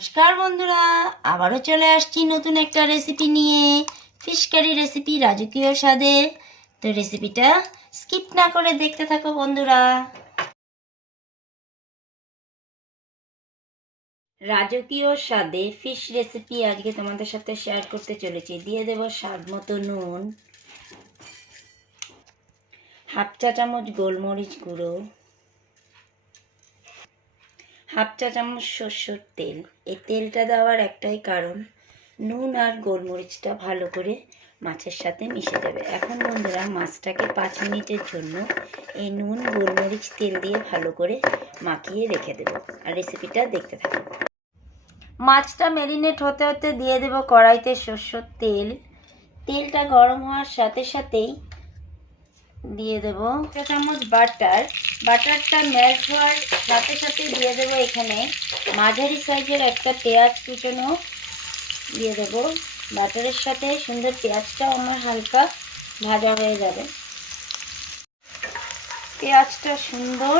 নমস্কার বন্ধুরা, আবারও চলে আসছি নতুন একটা রেসিপি নিয়ে। ফিশ কারি রেসিপি রাজকীয় স্বাদে। তো রেসিপিটা স্কিপ না করে দেখতে থাকো বন্ধুরা। রাজকীয় স্বাদে ফিশ রেসিপি আজকে তোমাদের সাথে শেয়ার করতে চলেছি। দিয়ে দেব স্বাদ মতো নুন, হাফ চা চামচ গোলমরিচ গুঁড়ো, হাফ চা চামচ সরষের তেল। এই তেলটা দেওয়ার একটাই কারণ, নুন আর গোলমরিচটা ভালো করে মাছের সাথে মিশে যাবে। এখন বন্ধুরা মাছটাকে 5 মিনিটের জন্য এই নুন গোলমরিচ তেল দিয়ে ভালো করে মাখিয়ে রেখে দেব। আর রেসিপিটা দেখতে থাকো। মাছটা ম্যারিনেট হতে হতে দিয়ে দেব কড়াইতে সরষের তেল। তেলটা গরম হওয়ার সাথে সাথেই দিয়ে দেব 1 চামচ বাটার। বাটারটা মেল্ট হওয়ার সাথে সাথে দিয়ে দেব এখানে মাঝারি সাইজের একটা পেঁয়াজ কুচনো দিয়ে দেব। বাটারের সাথে সুন্দর পেঁয়াজটাও আমার হালকা ভাজা হয়ে যাবে। পেঁয়াজটা সুন্দর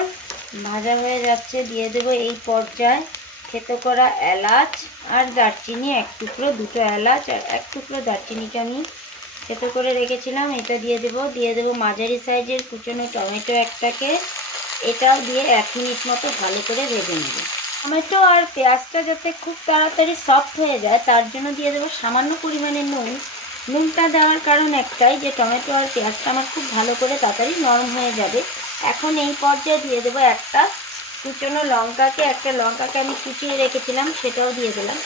ভাজা হয়ে যাচ্ছে, দিয়ে দেব এই পর্যায়ে থেতো করা এলাচ আর দারচিনি 1 টুকরো, 2টো এলাচ আর 1 টুকরো দারচিনিকে আমি থেতো করে রেখেছিলাম, এটা দিয়ে দেব। দিয়ে দেব মাঝারি সাইজের কুচনো টমেটো একটাকে, এটাও দিয়ে 1 মিনিট মতো ভালো করে ভেজে নেব। টমেটো আর পেঁয়াজটা যাতে খুব তাড়াতাড়ি সফট হয়ে যায় তার জন্য দিয়ে দেবো সামান্য পরিমাণে নুন। নুনটা দেওয়ার কারণ একটাই যে টমেটো আর পেঁয়াজটা আমার খুব ভালো করে তাড়াতাড়ি নরম হয়ে যাবে। এখন এই পর্যায়ে দিয়ে দেবো একটা কুচনো লঙ্কাকে, একটা লঙ্কাকে আমি কুচিয়ে রেখেছিলাম সেটাও দিয়ে দিলাম।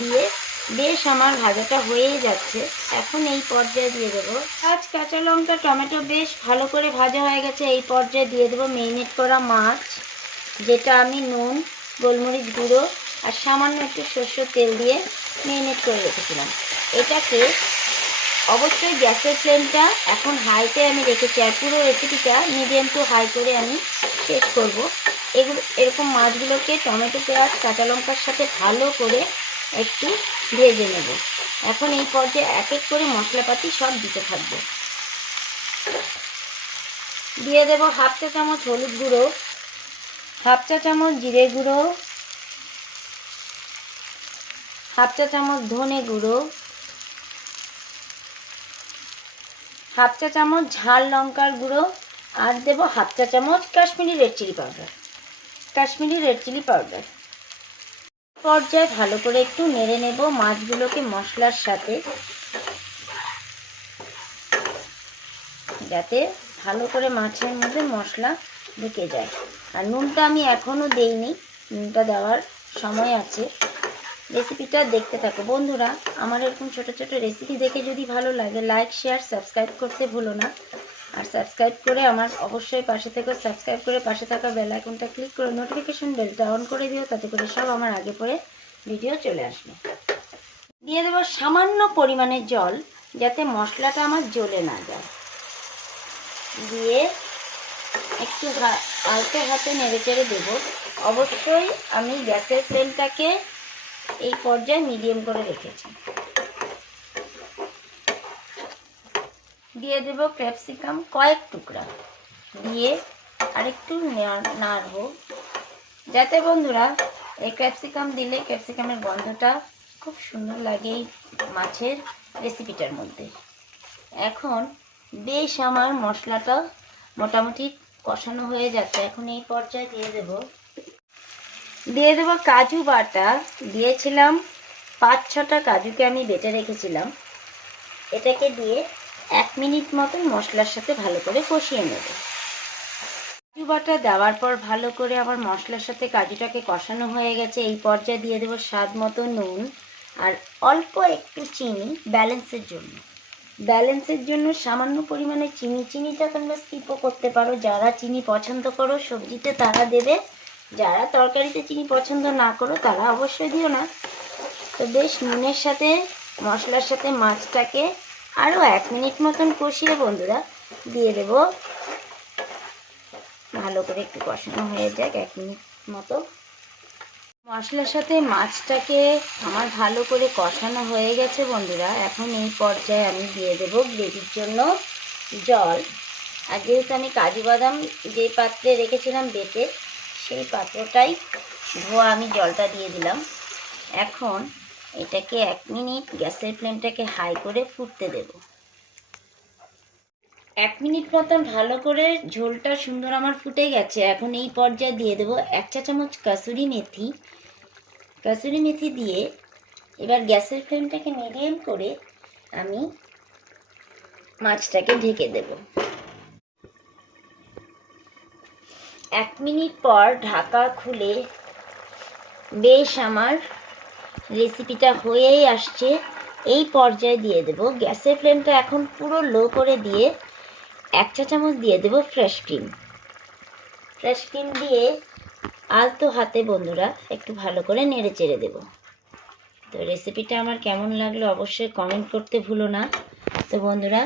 দিয়ে বেশ আমার ভাজাটা হয়েই যাচ্ছে। এখন এই পর্যায়ে দিয়ে দেবো পেঁয়াজ, কাঁচা লঙ্কা, টমেটো বেশ ভালো করে ভাজা হয়ে গেছে। এই পর্যায়ে দিয়ে দেবো মেরিনেট করা মাছ, যেটা আমি নুন, গোলমরিচ গুঁড়ো আর সামান্য একটু সরষের তেল দিয়ে মেরিনেট করে রেখেছিলাম। এটাকে অবশ্যই গ্যাসের ফ্লেমটা এখন হাইতে আমি রেখেছি, আর পুরো রেসিপিটা মিডিয়াম টু হাই করে আমি শেষ করব। এরকম মাছগুলোকে টমেটো, পেঁয়াজ, কাঁচা লঙ্কার সাথে ভালো করে একটু ভেজে নেব। এখন এই পর্যায়ে এক এক করে মশলাপাতি সব দিতে থাকবো। দিয়ে দেব হাফ চা চামচ হলুদ গুঁড়ো, হাফ চা চামচ জিরে গুঁড়ো, হাফ চা চামচ ধনে গুঁড়ো, হাফ চা চামচ ঝাল লঙ্কার গুঁড়ো, আর দেব হাফ চা চামচ কাশ্মীরি রেড চিলি পাউডার। পর্যায়ে ভালো করে একটু নেড়ে নেব মাছগুলোকে মশলার সাথে, যাতে ভালো করে মাছের মধ্যে মশলা ঢুকে যায়। আর নুনটা আমি এখনও দেইনি, নুনটা দেওয়ার সময় আছে। রেসিপিটা দেখতে থাকো বন্ধুরা। আমার এরকম ছোট ছোট রেসিপি দেখে যদি ভালো লাগে লাইক, শেয়ার, সাবস্ক্রাইব করতে ভুলো না। আর সাবস্ক্রাইব করে আমার অবশ্যই পাশে থেকে সাবস্ক্রাইব করে পাশে থাকা বেল আইকনটা ক্লিক করে নোটিফিকেশন বেলটা অন করে দিও, তাতে করে সব আমার আগে পরে ভিডিও চলে আসবে। দিয়ে দেবো সামান্য পরিমাণে জল, যাতে মশলাটা আমার জ্বলে না যায়। দিয়ে একটু আলতো হাতে নেড়ে চেড়ে দেবো। অবশ্যই আমি গ্যাসের ফ্লেমটাকে এই পর্যায়ে মিডিয়াম করে রেখেছি। দিয়ে দেব ক্যাপসিকাম কয়েক টুকরা, দিয়ে আরেকটু নাড়বো, যাতে বন্ধুরা এই ক্যাপসিকাম দিলে ক্যাপসিকামের গন্ধটা খুব সুন্দর লাগে এই মাছের রেসিপিটার মধ্যে। এখন বেশ আমার মশলাটা মোটামুটি কষানো হয়ে যাচ্ছে। এখন এই পর্যায়ে দিয়ে দেবো কাজু বাটা। দিয়েছিলাম 5-6টা কাজুকে আমি বেটে রেখেছিলাম, এটাকে দিয়ে 1 মিনিট মতন মশলার সাথে ভালো করে কষিয়ে নেব। কাজু বাটা দেওয়ার পর ভালো করে আবার মশলার সাথে কাজুটাকে কষানো হয়ে গেছে। এই পর্যায়ে দিয়ে দেবো স্বাদ মতো নুন আর অল্প একটু চিনি ব্যালেন্সের জন্য সামান্য পরিমাণে চিনিটা তোমরা স্কিপও করতে পারো। যারা চিনি পছন্দ করো সবজিতে তারা দেবে, যারা তরকারিতে চিনি পছন্দ না করো তারা অবশ্যই দিও না। তো বেশ নুনের সাথে মশলার সাথে মাছটাকে আরও 1 মিনিট মতন কষিয়ে বন্ধুরা দিয়ে দেব। ভালো করে একটু কষানো হয়ে যাক 1 মিনিট মতো। মশলার সাথে মাছটাকে আমার ভালো করে কষানো হয়ে গেছে বন্ধুরা। এখন এই পর্যায়ে আমি দিয়ে দেব গ্রেভির জন্য জল। আর যেহেতু আমি কাজু বাদাম যে পাত্রে রেখেছিলাম বেটে, সেই পাত্রটাই ধোয়া আমি জলটা দিয়ে দিলাম। এখন এটাকে 1 মিনিট গ্যাসের ফ্লেমটাকে হাই করে ফুটতে দেব। 1 মিনিট মতন ভালো করে ঝোলটা সুন্দর আমার ফুটে গেছে। এখন এই পর্যায়ে দিয়ে দেব 1 চা চামচ কাসুরি মেথি। কাসুরি মেথি দিয়ে এবার গ্যাসের ফ্লেমটাকে মিডিয়াম করে আমি মাছটাকে ঢেকে দেব। 1 মিনিট পর ঢাকা খুলে বেশ আমার রেসিপিটা হয়েই আসছে। এই পর্যায়ে দিয়ে দেব, গ্যাসের ফ্লেমটা এখন পুরো লো করে দিয়ে 1 চা চামচ দিয়ে দেব ফ্রেশ ক্রিম। ফ্রেশ ক্রিম দিয়ে আলতো হাতে বন্ধুরা একটু ভালো করে নেড়ে চেড়ে দেব। তো রেসিপিটা আমার কেমন লাগলো অবশ্যই কমেন্ট করতে ভুলো না। তো বন্ধুরা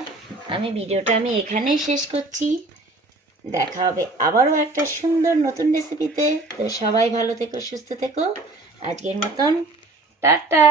ভিডিওটা আমি এখানেই শেষ করছি। দেখা হবে আবারও একটা সুন্দর নতুন রেসিপিতে। তো সবাই ভালো থেকো, সুস্থ থেকো। আজকের মতন টাটা।